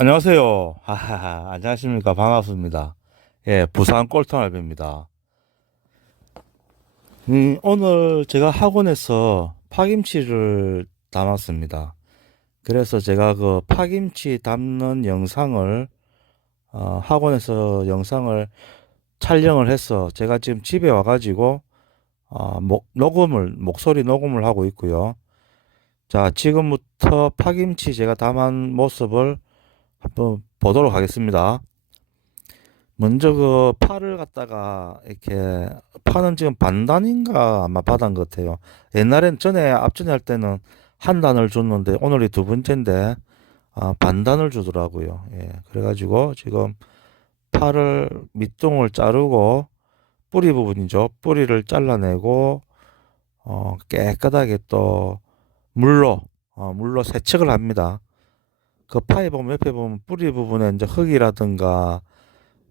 안녕하세요. 하하하, 안녕하십니까. 반갑습니다. 예, 부산 꼴통알배입니다. 오늘 제가 학원에서 파김치를 담았습니다. 그래서 제가 그 파김치 담는 영상을, 학원에서 영상을 촬영을 해서 제가 지금 집에 와가지고, 목소리 녹음을 하고 있고요. 자, 지금부터 파김치 제가 담은 모습을 한번 보도록 하겠습니다. 먼저 그 파를 갖다가 이렇게 파는 지금 반단인가 아마 받은 것 같아요. 옛날엔 앞전에 할 때는 한 단을 줬는데 오늘이 두 번째인데 반단을 주더라고요. 예. 그래가지고 지금 파를 밑둥을 자르고 뿌리 부분이죠. 뿌리를 잘라내고 깨끗하게 또 물로 세척을 합니다. 그 파에 보면 옆에 보면 뿌리 부분에 이제 흙이라든가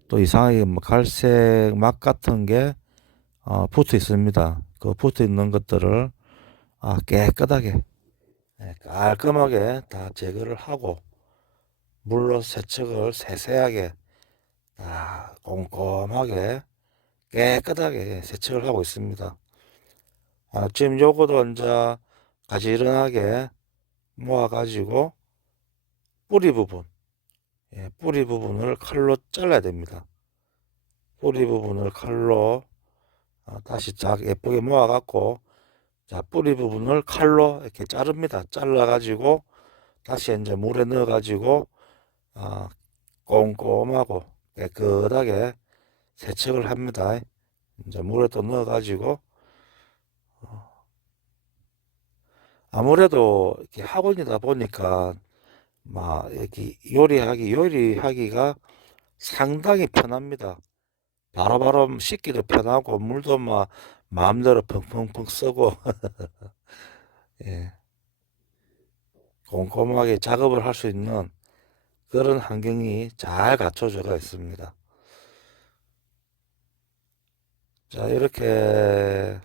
또 이상하게 뭐 갈색 막 같은 게 붙어 있습니다. 그 붙어 있는 것들을 깨끗하게 깔끔하게 다 제거를 하고 물로 세척을 세세하게 꼼꼼하게 깨끗하게 세척을 하고 있습니다. 지금 요거도 이제 가지런하게 모아가지고 뿌리 부분, 뿌리 부분을 칼로 잘라야 됩니다. 뿌리 부분을 칼로 다시 예쁘게 모아갖고 자, 뿌리 부분을 칼로 이렇게 자릅니다. 잘라가지고 다시 이제 물에 넣어가지고 아, 꼼꼼하고 깨끗하게 세척을 합니다. 이제 물에 또 넣어가지고 아무래도 이렇게 학원이다 보니까 막 이렇게 요리하기가 상당히 편합니다. 바로바로 씻기도 편하고 물도 막 마음대로 펑펑펑 쓰고 예, 꼼꼼하게 작업을 할 수 있는 그런 환경이 잘 갖춰져 있습니다. 자, 이렇게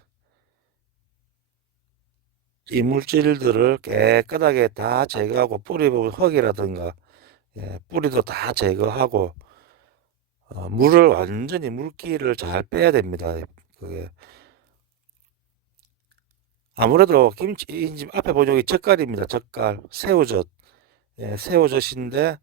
이물질들을 깨끗하게 다 제거하고 뿌리 부분 흙이라든가 뿌리도 다 제거하고 물을 완전히 물기를 잘 빼야 됩니다. 그게 아무래도 김치 이 앞에 보면 여기 젓갈입니다. 젓갈 새우젓 새우젓인데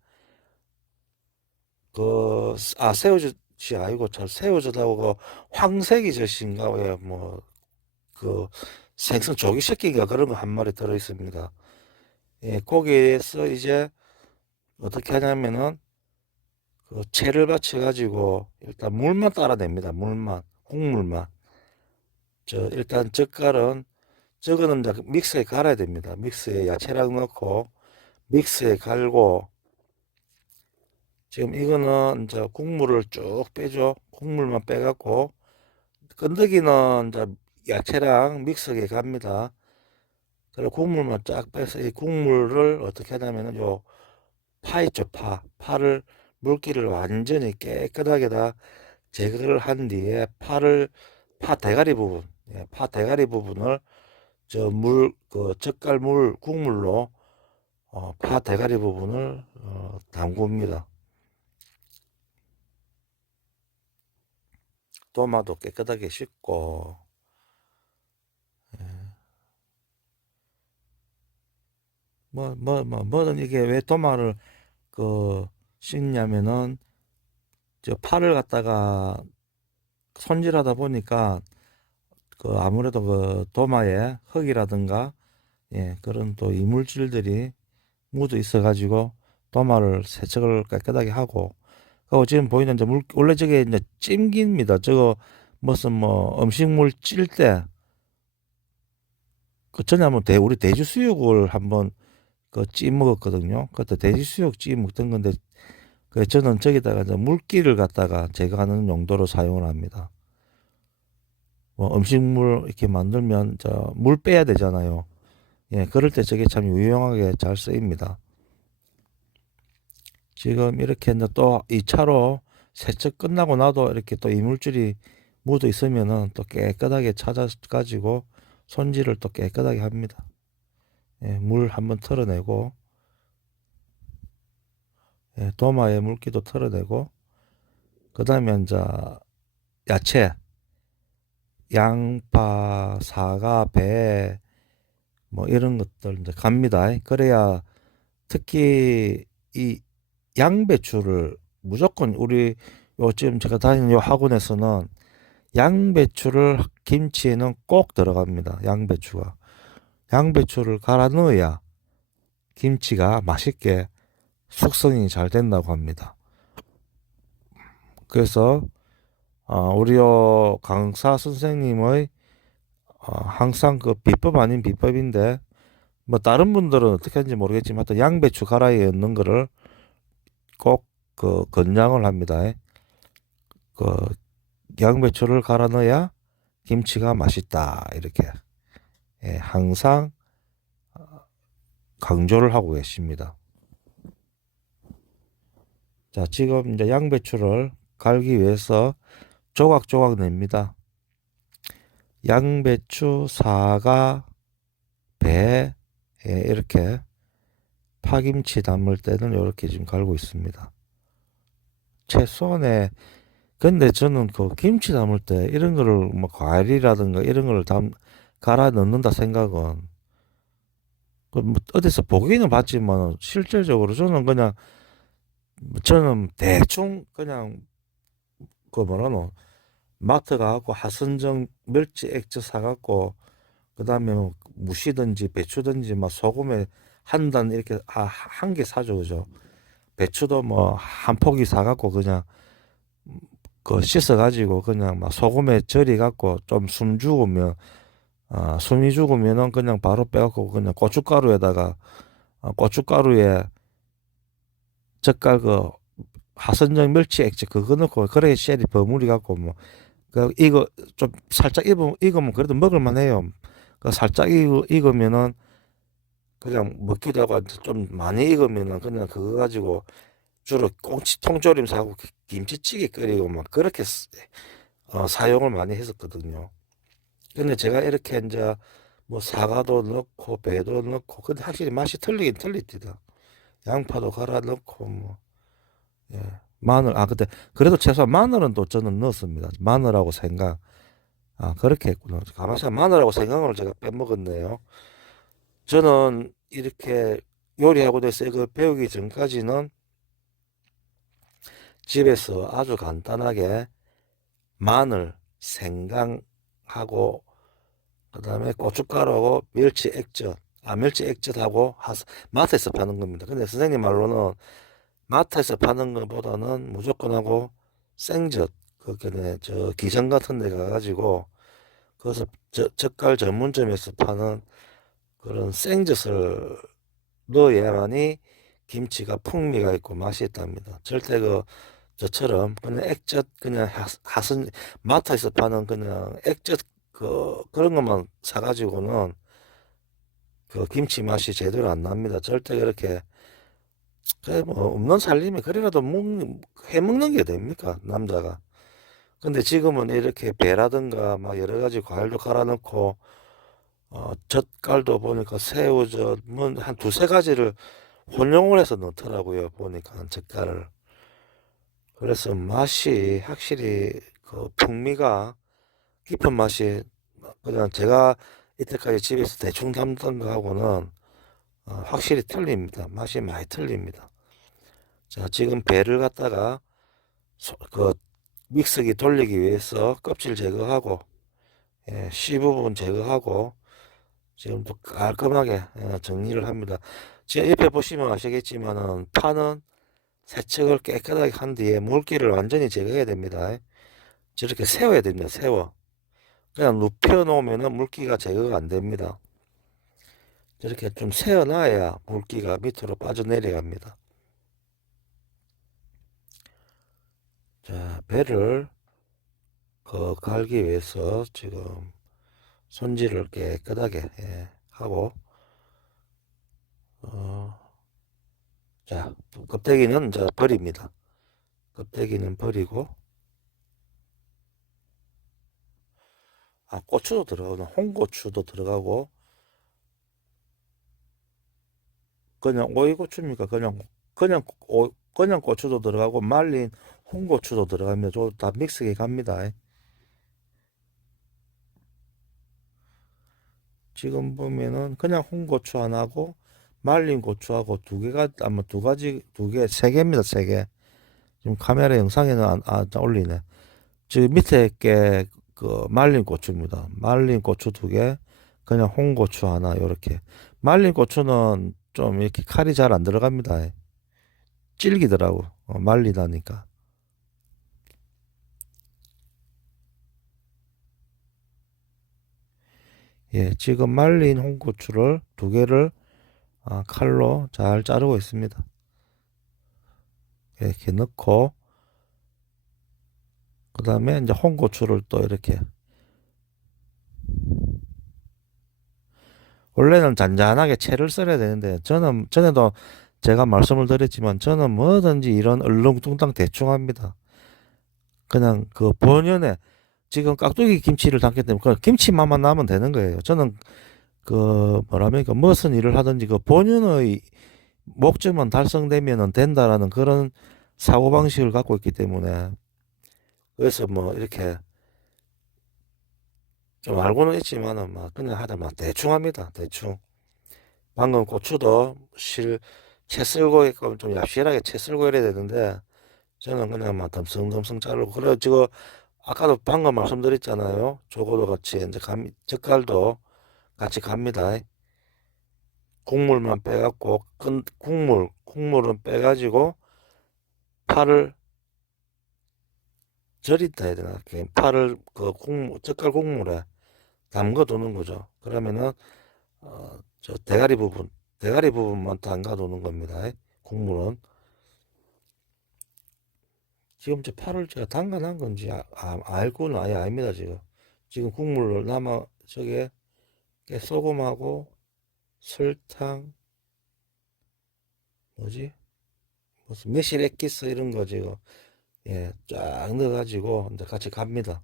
새우젓이 아니고 저 새우젓하고 그 황색이 젓인가 왜뭐그 생선 조기새끼인가 그런 거 한 마리 들어 있습니다. 거기에서 이제 어떻게 하냐면은 그 채를 받쳐 가지고 일단 물만 따라냅니다. 물만 국물만. 일단 젓갈은 저거는 이제 믹스에 갈아야 됩니다. 믹스에 야채랑 넣고 믹스에 갈고 지금 이거는 이제 국물을 쭉 빼죠. 국물만 빼갖고 건더기는 이제 야채랑 믹스에 갑니다. 그리고 국물만 쫙 빼서 이 국물을 어떻게 하냐면은 요 파 있죠, 파. 파를, 물기를 완전히 깨끗하게 다 제거를 한 뒤에 파 대가리 부분, 파 대가리 부분을 젓갈물 국물로, 파 대가리 부분을, 담굽니다. 도마도 깨끗하게 씻고, 뭐든 이게 왜 도마를, 그, 씻냐면은, 저 파를 갖다가 손질하다 보니까 아무래도 그 도마에 흙이라든가 그런 또 이물질들이 묻어 있어 가지고 도마를 세척을 깨끗하게 하고 그리고 지금 보이는 이제 원래 저게 이제 찜기입니다. 저거 무슨 뭐 음식물 찔 때 그 전에 한번 우리 돼지 수육을 한번 그 찌 먹었거든요. 그때 돼지 수육 찌 먹던 건데 저는 저기다가 이제 물기를 갖다가 제거하는 용도로 사용을 합니다. 뭐 음식물 이렇게 만들면 물 빼야 되잖아요. 그럴 때 저게 참 유용하게 잘 쓰입니다. 지금 이렇게 이제 또 2차로 세척 끝나고 나도 이렇게 또 이물질이 묻어 있으면은 또 깨끗하게 찾아가지고 손질을 또 깨끗하게 합니다. 물 한번 털어내고, 예, 도마의 물기도 털어내고, 그 다음에 이제 야채, 양파, 사과, 배, 뭐 이런 것들 이제 갑니다. 그래야 특히 이 양배추를 무조건 우리 요 지금 제가 다니는 요 학원에서는 양배추를 김치에는 꼭 들어갑니다. 양배추가. 양배추를 갈아 넣어야 김치가 맛있게 숙성이 잘 된다고 합니다. 그래서 우리 요 강사 선생님의 항상 그 비법 아닌 비법인데 뭐 다른 분들은 어떻게 하는지 모르겠지만 또 양배추 갈아 넣는 거를 꼭 그 권장을 합니다. 그 양배추를 갈아 넣어야 김치가 맛있다 이렇게 예, 항상 강조를 하고 계십니다. 자, 지금 이제 양배추를 갈기 위해서 조각조각 냅니다. 양배추, 사과, 배, 예, 이렇게 파김치 담을 때는 이렇게 지금 갈고 있습니다. 최소한의 근데 저는 그 김치 담을 때 이런 거를 뭐 과일이라든가 이런 거를 갈아 넣는다 생각은 그뭐 어디서 보기는 봤지만 실질적으로 저는 대충 그냥 그 뭐라노 마트 가갖고 하선정 멸치 액젓 사갖고 그 다음에 뭐 무시든지 배추든지 막 소금에 한 단 이렇게 한 개 사줘 그죠. 배추도 뭐 한 포기 사갖고 그냥 그 씻어가지고 그냥 막 소금에 절여갖고 좀 숨 죽으면 숨이 죽으면은 그냥 바로 빼갖고 그냥 고춧가루에다가 고춧가루에 젓갈 그 하선정 멸치 액젓 그거 넣고 그래 쉐리 버무리 갖고 뭐 그 이거 좀 살짝 익으면 그래도 먹을만 해요. 그 살짝 익으면은 그냥 먹기도 하고 좀 많이 익으면은 그냥 그거 가지고 주로 꽁치 통조림 사고 김치찌개 끓이고 막 그렇게 사용을 많이 했었거든요. 근데 제가 이렇게 이제 뭐 사과도 넣고 배도 넣고 근데 확실히 맛이 틀리긴 틀립니다. 양파도 갈아 넣고 뭐 예. 마늘 근데 그래도 최소한 마늘은 또 저는 넣었습니다. 마늘하고 생강 그렇게 했구나. 가만히 생각 마늘하고 생강을 제가 빼먹었네요. 저는 이렇게 요리하고 돼서 이거 배우기 전까지는 집에서 아주 간단하게 마늘, 생강하고 그다음에 고춧가루하고 멸치 액젓, 멸치 액젓하고 마트에서 파는 겁니다. 근데 선생님 말로는 마트에서 파는 것보다는 무조건 하고 생젓, 그게 저 기장 같은 데 가가지고 거기서 젓갈 전문점에서 파는 그런 생젓을 넣어야만이 김치가 풍미가 있고 맛이 있답니다. 절대 저처럼 그냥 액젓 그냥 하선 마트에서 파는 그냥 액젓 그런 것만 사가지고는 그 김치 맛이 제대로 안 납니다. 절대 그렇게 그래 뭐 없는 살림에 그래라도 해 먹는 게 됩니까 남자가. 근데 지금은 이렇게 배라든가 막 여러 가지 과일도 갈아 넣고 젓갈도 보니까 새우젓 뭐한 두세 가지를 혼용을 해서 넣더라고요. 보니까 젓갈을. 그래서 맛이 확실히 그 풍미가 깊은 맛이 그냥 제가 이때까지 집에서 대충 담던 거하고는 확실히 틀립니다. 맛이 많이 틀립니다. 자, 지금 배를 갖다가 그 믹서기 돌리기 위해서 껍질 제거하고 예, 씨 부분 제거하고 지금 또 깔끔하게 정리를 합니다. 지금 옆에 보시면 아시겠지만은 파는 세척을 깨끗하게 한 뒤에 물기를 완전히 제거해야 됩니다. 저렇게 세워야 됩니다. 세워. 그냥 눕혀 놓으면은 물기가 제거가 안 됩니다. 저렇게 좀 세워놔야 물기가 밑으로 빠져내려갑니다. 자, 배를 갈기 위해서 지금 손질을 깨끗하게 하고 어, 자 껍데기는 이제 버립니다. 껍데기는 버리고 고추도 들어가고 홍고추도 들어가고 그냥 오이고추입니까? 그냥 그냥 고추도 들어가고 말린 홍고추도 들어가면 다 믹스게 갑니다. 지금 보면은 그냥 홍고추 하나하고 말린 고추하고 두 개가 아마 세 개입니다. 세 개. 지금 카메라 영상에는 안 올리네. 지금 밑에 게 그 말린 고추입니다. 말린 고추 두 개, 그냥 홍고추 하나 요렇게. 말린 고추는 좀 이렇게 칼이 잘 안 들어갑니다. 질기더라고. 말리다니까. 예, 지금 말린 홍고추를 두 개를 칼로 잘 자르고 있습니다. 이렇게 넣고 그 다음에 이제 홍고추를 또 이렇게, 원래는 잔잔하게 채를 썰어야 되는데 저는 전에도 제가 말씀을 드렸지만 저는 뭐든지 이런 얼렁뚱땅 대충 합니다. 그냥 그 본연의, 지금 깍두기 김치를 담기 때문에 그 김치맛만 나면 되는 거예요. 저는 그 뭐라면 무슨 일을 하든지 그 본연의 목적만 달성되면 된다라는 그런 사고방식을 갖고 있기 때문에, 그래서 뭐 이렇게 좀 알고는 있지만은 막 그냥 하다 막 대충 합니다. 대충. 방금 고추도 채 썰고 있고 좀 얍실하게 채 썰고 이래야 되는데 저는 그냥 막 덤성덤성 자르고, 그래 지금 아까도 방금 말씀드렸잖아요. 저거도 같이 이제 젓갈도 같이 갑니다. 국물만 빼갖고 국물은 빼가지고 파를 절인다 해야 되나? 파를 그 젓갈 국물에 담궈 두는 거죠. 그러면은 저 대가리 부분만 담가 두는 겁니다. 국물은 지금 저 파를 제가 담가 놓은 건지 알고는 아예 아닙니다. 지금 국물을 남아 저게 소금하고 설탕, 뭐지? 무슨 매실 액기스 이런 거 지금 쫙 넣어가지고 이제 같이 갑니다.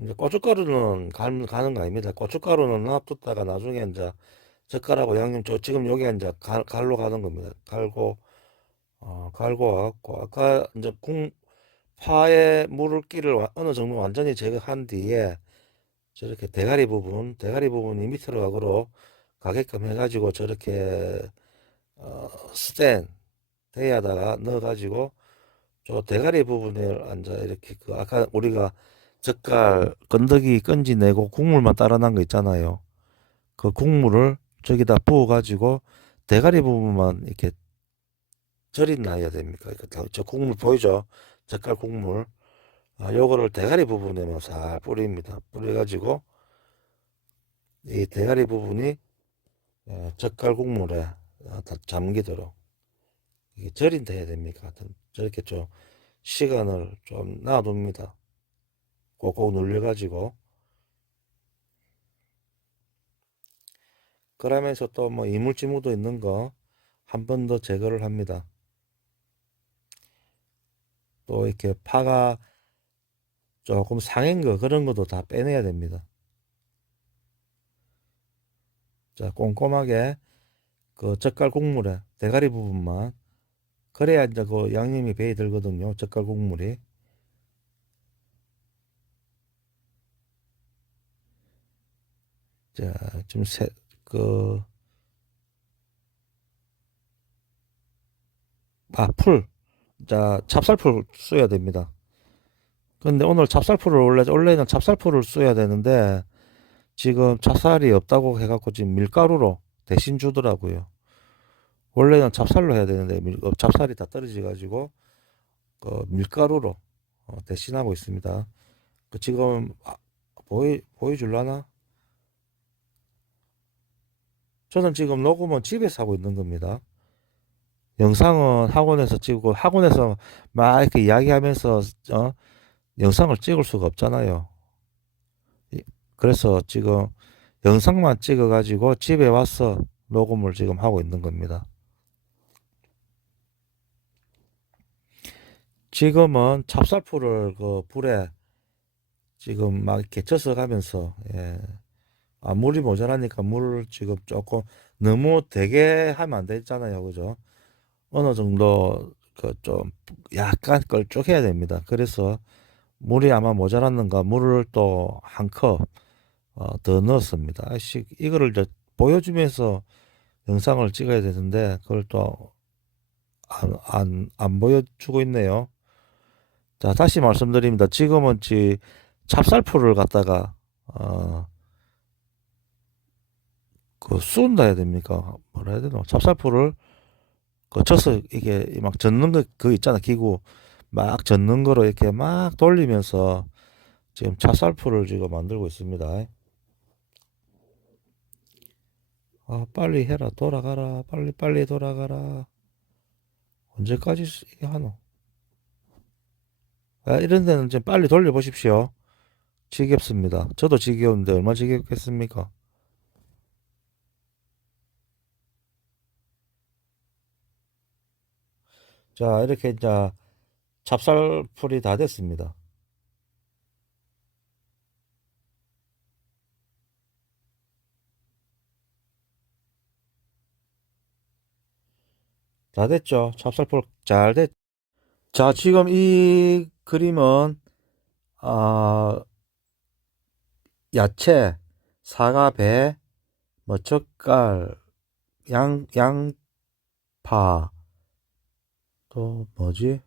이제 고춧가루는 가는 거 아닙니다. 고춧가루는 놔뒀다가 나중에 이제 젓갈하고 양념, 지금 여기 이제 갈로 가는 겁니다. 갈고 와갖고 아까 이제 파에 물기를 어느 정도 완전히 제거한 뒤에 저렇게 대가리 부분이 밑으로 가고로 가게끔 해가지고 저렇게 스텐 대에다가 넣어가지고 저 대가리 부분을 앉아 이렇게 그 아까 우리가 젓갈 건더기 건지 내고 국물만 따라 난 거 있잖아요. 그 국물을 저기다 부어가지고 대가리 부분만 이렇게 절인 놔야 됩니까? 저 국물 보이죠? 젓갈 국물. 요거를 대가리 부분에만 살 뿌립니다. 뿌려가지고 이 대가리 부분이 젓갈 국물에 다 잠기도록 이게 절인다 해야 됩니까? 하여튼 저렇게 좀 시간을 좀 놔둡니다. 꼭꼭 눌려가지고. 그러면서 또 뭐 이물질 묻어 있는 거 한 번 더 제거를 합니다. 또 이렇게 파가 조금 상한 거 그런 것도 다 빼내야 됩니다. 자, 꼼꼼하게 그 젓갈 국물에 대가리 부분만, 그래야 이제 그 양념이 배이 들거든요. 젓갈 국물이. 자, 지금 그, 풀. 자, 찹쌀풀 써야 됩니다. 근데 오늘 원래는 찹쌀풀을 써야 되는데, 지금 찹쌀이 없다고 해갖고 지금 밀가루로 대신 주더라고요. 원래는 찹쌀로 해야 되는데, 찹쌀이 다 떨어져가지고, 그 밀가루로 대신하고 있습니다. 그 지금, 보여줄라나? 저는 지금 녹음은 집에서 하고 있는 겁니다. 영상은 학원에서 찍고, 학원에서 막 이렇게 이야기하면서 영상을 찍을 수가 없잖아요. 그래서 지금 영상만 찍어가지고 집에 와서 녹음을 지금 하고 있는 겁니다. 지금은 찹쌀풀을 그 불에 지금 막 이렇게 젖어 가면서 물이 모자라니까 물을 지금 조금 너무 되게 하면 안 되잖아요. 그죠? 어느 정도 그 좀 약간 걸쭉해야 됩니다. 그래서 물이 아마 모자랐는가 물을 또 한 컵 더 넣었습니다. 이거를 이제 보여주면서 영상을 찍어야 되는데 그걸 또 안 보여주고 있네요. 자, 다시 말씀드립니다. 지금은 찹쌀풀을 갖다가 어, 그 쏜다 해야 됩니까? 뭐라 해야 되나? 찹쌀풀을 쳐서 이게 막 젓는 거 있잖아. 기구 막 젓는 거로 이렇게 막 돌리면서 지금 찹쌀풀을 지금 만들고 있습니다. 빨리 해라. 돌아가라. 빨리 빨리 돌아가라. 언제까지 이게 하노? 이런 데는 좀 빨리 돌려보십시오. 지겹습니다. 저도 지겨운데 얼마나 지겹겠습니까? 자, 이렇게 이제 찹쌀풀이 다 됐습니다. 다 됐죠? 찹쌀풀 잘 됐. 자, 지금 이 그림은 아, 야채, 사과, 배, 뭐 젓갈, 양파, 또 뭐지?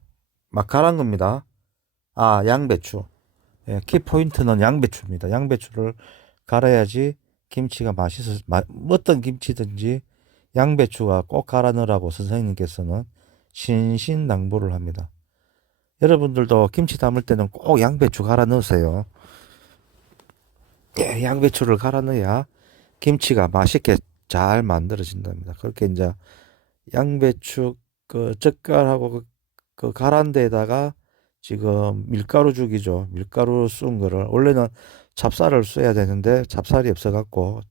마카란 겁니다. 양배추. 예, 키 포인트는 양배추입니다. 양배추를 갈아야지 김치가 어떤 김치든지 양배추가 꼭 갈아 넣으라고 선생님께서는 신신당부를 합니다. 여러분들도 김치 담을 때는 꼭 양배추 갈아 넣으세요. 예, 양배추를 갈아 넣어야 김치가 맛있게 잘 만들어진답니다. 그렇게 이제 양배추 그 젓갈하고 그 갈은 데에다가 지금 밀가루 죽이죠. 밀가루 쏜 거를 원래는 찹쌀을 써야 되는데 찹쌀이 없어갖고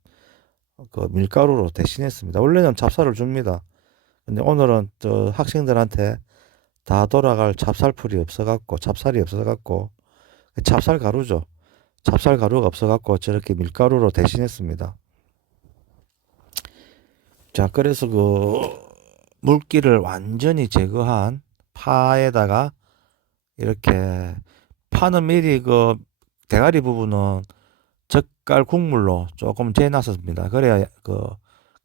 그 밀가루로 대신했습니다. 원래는 찹쌀을 줍니다. 근데 오늘은 저 학생들한테 다 돌아갈 찹쌀이 없어갖고 찹쌀 가루죠. 찹쌀 가루가 없어갖고 저렇게 밀가루로 대신했습니다. 자, 그래서 그 물기를 완전히 제거한 파에다가 이렇게 파는 미리 그 대가리 부분은 젓갈 국물로 조금 재놨습니다. 그래야 그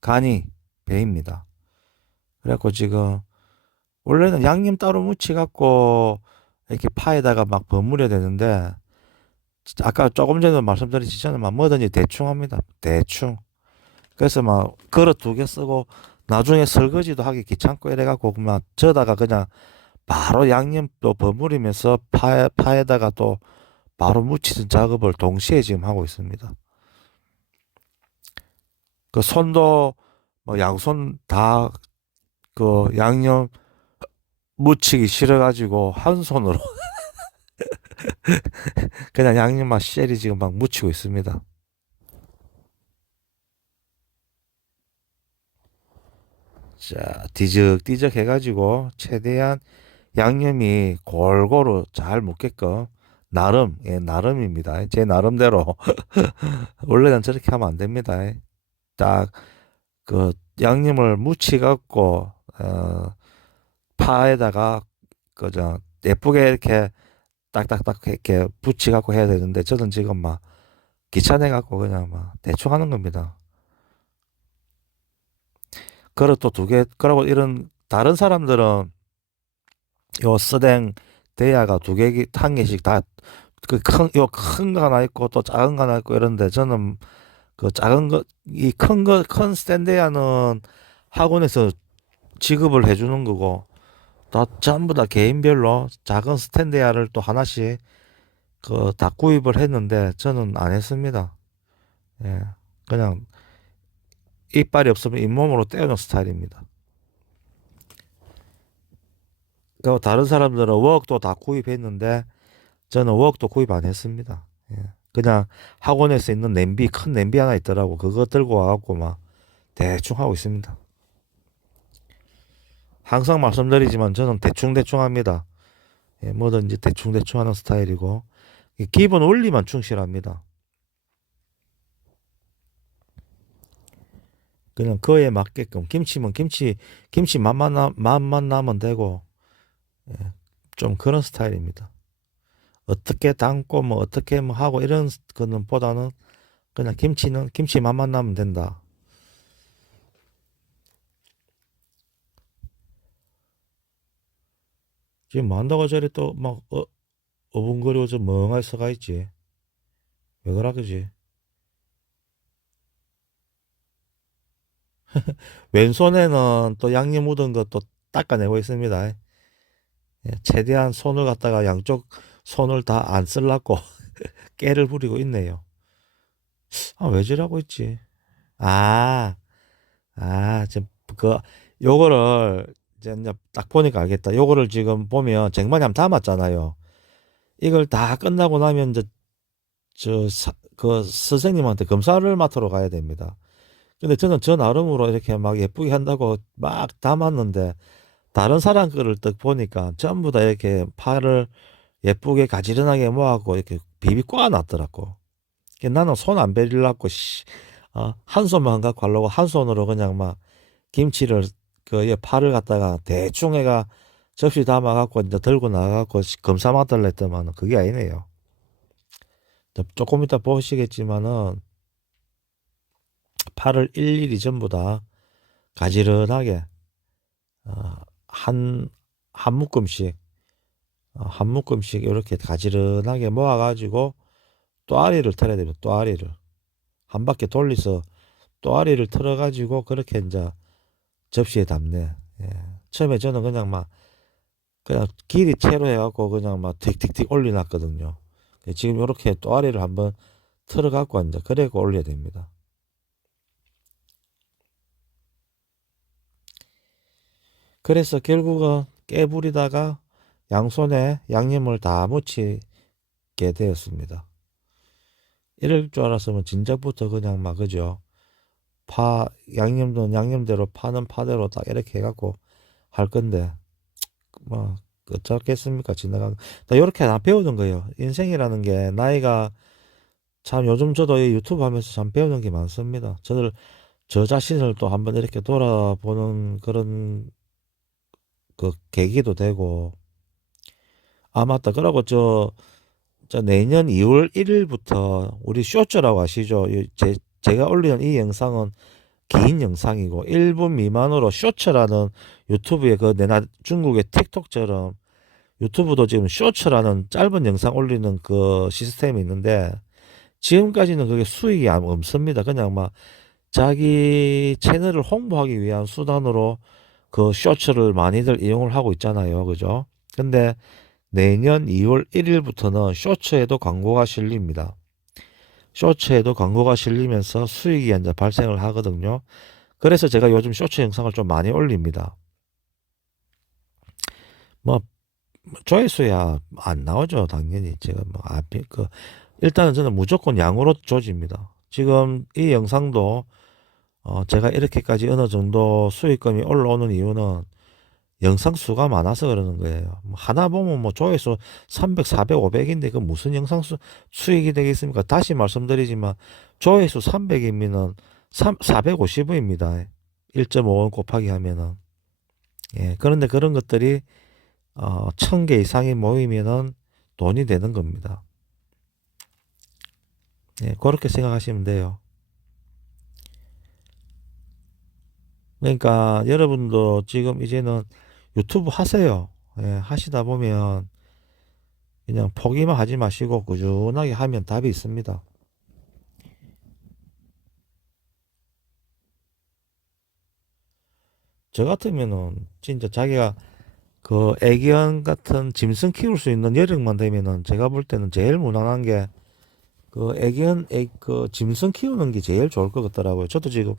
간이 배입니다. 그래갖고 지금 원래는 양념 따로 묻혀갖고 이렇게 파에다가 막 버무려야 되는데 아까 조금 전에 말씀드렸지 저는 막 뭐든지 대충 합니다. 대충. 그래서 막 그릇 2개 쓰고 나중에 설거지도 하기 귀찮고 이래갖고 그만 저다가 그냥 바로 양념 또 버무리면서 파에다가 또 바로 묻히는 작업을 동시에 지금 하고 있습니다. 그 손도 뭐 양손 다 그 양념 묻히기 싫어가지고 한 손으로 그냥 양념 맛 쉐리 지금 막 묻히고 있습니다. 자, 뒤적뒤적 해가지고 최대한 양념이 골고루 잘 묻게끔 나름입니다. 제 나름대로 원래는 저렇게 하면 안 됩니다. 딱 그 양념을 묻히갖고 파에다가 그저 예쁘게 이렇게 딱딱딱 이렇게 붙이갖고 해야 되는데 저는 지금 막 귀찮아갖고 그냥 막 대충 하는 겁니다. 그릇도 2개, 그러고 이런 다른 사람들은 요 스댕 대야가 2개, 한 개씩 다 요 큰 거 하나 있고 또 작은 거 하나 있고 이런데 저는 그 작은 거, 큰 스탠드야는 학원에서 지급을 해주는 거고 다 전부 다 개인별로 작은 스탠드야를 또 하나씩 그 다 구입을 했는데 저는 안 했습니다. 예, 그냥 이빨이 없으면 잇몸으로 때우는 스타일입니다. 그 다른 사람들은 웍도 다 구입했는데 저는 웍도 구입 안 했습니다. 예, 그냥 학원에서 있는 큰 냄비 하나 있더라고. 그거 들고 와갖고 막 대충 하고 있습니다. 항상 말씀드리지만 저는 대충대충 합니다. 예, 뭐든지 대충대충 하는 스타일이고 기본 원리만 충실합니다. 그냥 그에 맞게끔 김치면 김치 맛만 나면 되고, 예, 좀 그런 스타일입니다. 어떻게 담고 뭐 어떻게 뭐 하고 이런 거는 보다는 그냥 김치는 김치 맛만 나면 된다. 지금 뭐 한다고 저리 또 막 어분거리고 좀 멍할 수가 있지. 왜 그러 그지? 왼손에는 또 양념 묻은 것도 닦아내고 있습니다. 예, 최대한 손을 갖다가 양쪽 손을 다 안 쓸라고 깨를 부리고 있네요. 아, 왜 저러고 있지? 아, 지금 그 요거를 이제 딱 보니까 알겠다. 요거를 지금 보면 쟁반에 한번 담았잖아요. 이걸 다 끝나고 나면 이제 그 선생님한테 검사를 맡으러 가야 됩니다. 근데 저는 저 나름으로 이렇게 막 예쁘게 한다고 막 담았는데 다른 사람 거를 딱 보니까 전부 다 이렇게 팔을 예쁘게 가지런하게 모아갖고 이렇게 비비 꼬아놨더라고. 나는 손 안 베리려고 한 손만 갖고 하려고 한 손으로 그냥 막 김치를 그 팔을 갖다가 대충 해가 접시 담아갖고 이제 들고 나가갖고 검사 맡으려 했더만 그게 아니네요. 조금 이따 보시겠지만은 팔을 일일이 전부 다 가지런하게 어, 한, 한 묶음씩 한 묶음씩 이렇게 가지런하게 모아가지고 또아리를 털어야 됩니다. 또아리를 한 바퀴 돌려서 또아리를 털어가지고 그렇게 이제 접시에 담네. 예. 처음에 저는 그냥 길이 채로 해갖고 그냥 막 틱틱틱 올려놨거든요. 지금 이렇게 또아리를 한번 털어갖고 이제 그래고 올려야 됩니다. 그래서 결국은 깨부리다가 양손에 양념을 다 묻히게 되었습니다. 이럴 줄 알았으면 진작부터 그냥 막 그죠. 양념도 양념대로 파는 파대로 딱 이렇게 해갖고 할 건데 뭐 어쩌겠습니까 지나간 나 이렇게 안 배우는 거예요. 인생이라는 게 나이가 참 요즘 저도 이 유튜브 하면서 참 배우는 게 많습니다. 저 자신을 또 한번 이렇게 돌아보는 그런 그 계기도 되고 아 맞다 그러고 저 내년 2월 1일부터 우리 쇼츠라고 아시죠? 제가 올리는 이 영상은 긴 영상이고 1분 미만으로 쇼츠라는 유튜브에 중국의 틱톡처럼 유튜브도 지금 쇼츠라는 짧은 영상 올리는 그 시스템이 있는데 지금까지는 그게 수익이 없습니다. 그냥 막 자기 채널을 홍보하기 위한 수단으로 그 쇼츠를 많이들 이용을 하고 있잖아요. 그죠? 근데 내년 2월 1일부터는 쇼츠에도 광고가 실립니다. 쇼츠에도 광고가 실리면서 수익이 이제 발생을 하거든요. 그래서 제가 요즘 쇼츠 영상을 좀 많이 올립니다. 뭐 조회수야 안 나오죠, 당연히. 제가 뭐 앞에 일단은 저는 무조건 양으로 조집니다. 지금 이 영상도 제가 이렇게까지 어느 정도 수익금이 올라오는 이유는 영상 수가 많아서 그러는 거예요. 뭐 하나 보면 뭐 조회수 300, 400, 500인데 그 무슨 수익이 되겠습니까? 다시 말씀드리지만 조회수 300이면은 450원입니다. 1.5원 곱하기 하면은. 예, 그런데 그런 것들이 1000개 이상이 모이면은 돈이 되는 겁니다. 예, 그렇게 생각하시면 돼요. 그러니까 여러분도 지금 이제는 유튜브 하세요. 예, 하시다 보면 그냥 포기만 하지 마시고 꾸준하게 하면 답이 있습니다. 저 같으면은 진짜 자기가 그 애견 같은 짐승 키울 수 있는 여력만 되면은 제가 볼 때는 제일 무난한 게 그 그 짐승 키우는 게 제일 좋을 것 같더라고요. 저도 지금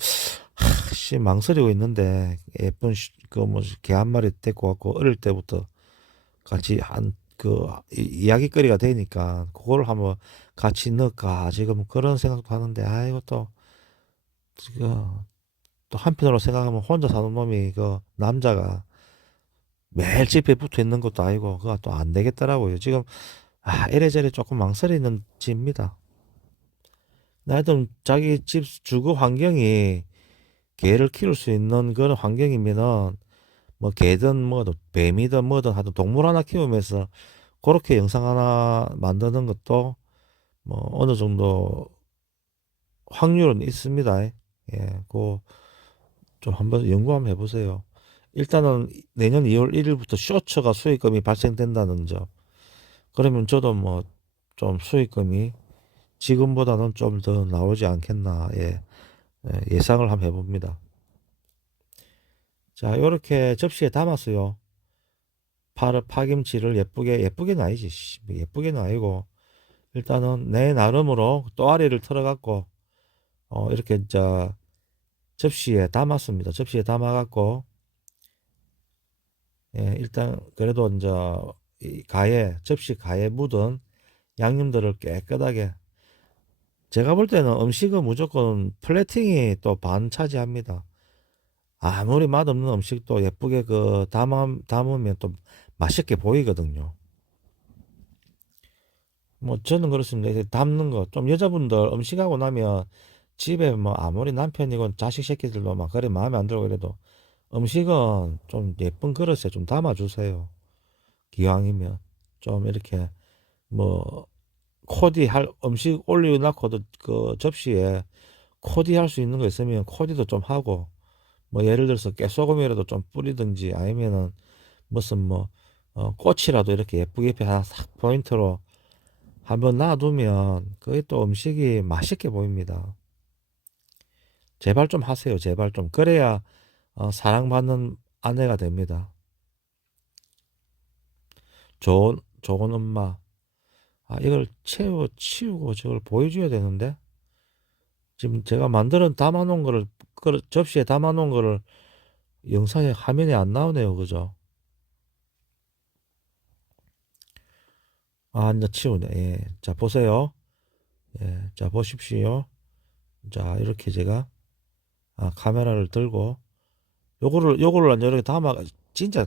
망설이고 있는데 예쁜 그 뭐 개 한 마리 데리고 갖고 어릴 때부터 같이 한 그 이야기거리가 되니까 그걸 한번 같이 넣을까 지금 그런 생각도 하는데 아이고 또 한편으로 생각하면 혼자 사는 놈이 그 남자가 매일 집에 붙어 있는 것도 아니고 그거 또 안 되겠더라고요. 지금 이래저래 조금 망설이는 집입니다. 하여튼 자기 집 주거 환경이 개를 키울 수 있는 그런 환경이면은 뭐 개든 뭐든 뱀이든 뭐든 하여튼 동물 하나 키우면서 그렇게 영상 하나 만드는 것도 뭐 어느 정도 확률은 있습니다. 예, 그 좀 한번 연구 한번 해보세요. 일단은 내년 2월 1일부터 쇼츠가 수익금이 발생된다는 점. 그러면 저도 뭐 좀 수익금이 지금보다는 좀 더 나오지 않겠나, 예상을 한번 해봅니다. 자, 요렇게 접시에 담았어요. 파김치를 예쁘게는 아니지. 예쁘게는 아니고, 일단은 내 나름으로 또아리를 털어갖고, 이렇게 접시에 담았습니다. 접시에 담아갖고, 일단 그래도 이 접시 가에 묻은 양념들을 깨끗하게, 제가 볼 때는 음식은 무조건 플레이팅이 또 반 차지합니다. 아무리 맛없는 음식도 예쁘게 담으면 또 맛있게 보이거든요. 뭐 저는 그렇습니다. 이제 담는 거 좀 여자분들 음식하고 나면 집에 뭐 아무리 남편이건 자식 새끼들도 막 그래 마음에 안 들고 그래도 음식은 좀 예쁜 그릇에 좀 담아주세요. 기왕이면 좀 이렇게 뭐 코디할 음식 올려놓고도 그 접시에 코디할 수 있는 거 있으면 코디도 좀 하고 뭐 예를 들어서 깨소금이라도 좀 뿌리든지 아니면은 무슨 뭐 꽃이라도 이렇게 예쁘게 옆에 하나 싹 포인트로 한번 놔두면 그게 또 음식이 맛있게 보입니다. 제발 좀 하세요. 제발 좀. 그래야 사랑받는 아내가 됩니다. 좋은 엄마. 아, 이걸 치우고 저걸 보여줘야 되는데. 지금 제가 담아놓은 거를, 접시에 담아놓은 거를 영상에 화면에 안 나오네요. 그죠? 아, 이제 치우네. 예. 자, 보세요. 예. 자, 보십시오. 자, 이렇게 제가, 카메라를 들고, 요거를 이렇게 진짜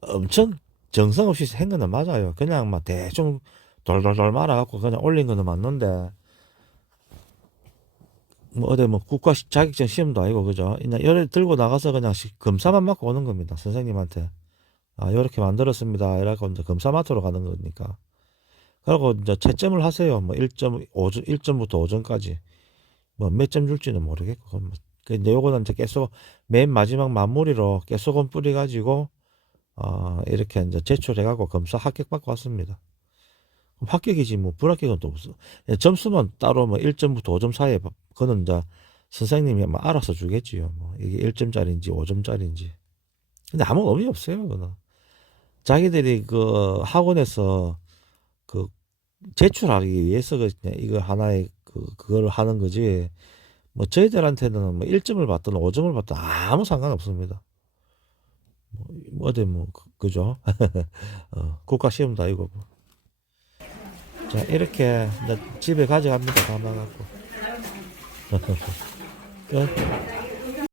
엄청 정성 없이 한 거는 맞아요. 그냥 막 대충 돌돌돌 말아갖고 그냥 올린 거는 맞는데, 뭐 어디 뭐 국가 자격증 시험도 아니고, 그죠? 그냥 요래 들고 나가서 그냥 검사만 받고 오는 겁니다. 선생님한테. 아, 요렇게 만들었습니다. 이라고 이제 검사 맡으러 가는 거니까. 그리고 이제 채점을 하세요. 뭐 1점부터 5점까지. 뭐 몇 점 줄지는 모르겠고. 그건 뭐, 근데 요거는 이제 맨 마지막 마무리로 깨소금 뿌려가지고, 이렇게 이제 제출해가고 검사 합격받고 왔습니다. 그럼 합격이지, 뭐, 불합격은 또 없어. 점수만 따로 뭐 1점부터 5점 사이에, 그거는 이제 선생님이 뭐 알아서 주겠지요. 뭐, 이게 1점짜리인지 5점짜리인지. 근데 아무 의미 없어요, 그거는. 자기들이 그 학원에서 그 제출하기 위해서 이거 하나의 그걸 하는 거지. 뭐 저희들한테는 뭐 1점을 받든 5점을 받든 아무 상관없습니다. 뭐 어디 뭐 그죠? 국가 시험도 아니고 뭐. 자, 이렇게 집에 가져갑니다. 담아갖고. 끝.